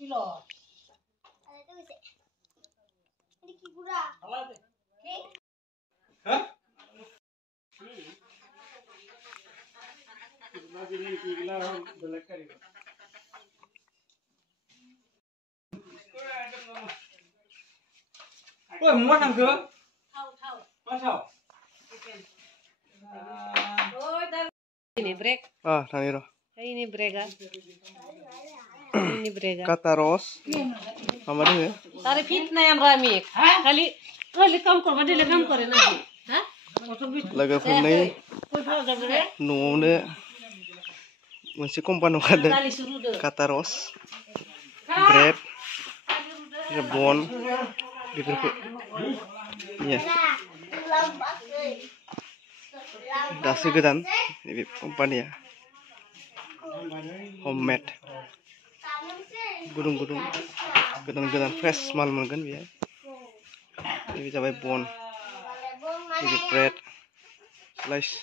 Ôi, muốn làm cửa? Ini break. Tani ro. Ini brega. Ini brega. Kata ros. Amari ya. Tari fitna yang ramik. Kali kam kor badile kam kore nahi. Ha? Laga phunai. Nuune. Masih kompan ada. Kata ros. Bread. Rebon. Begitu. Ya. Dasi gedan. Ini kompani ya. Homemade. Gudung-gudung. Gedan-gedan fresh mal kan ya. Ini cabai bon. Ini bread. Slice.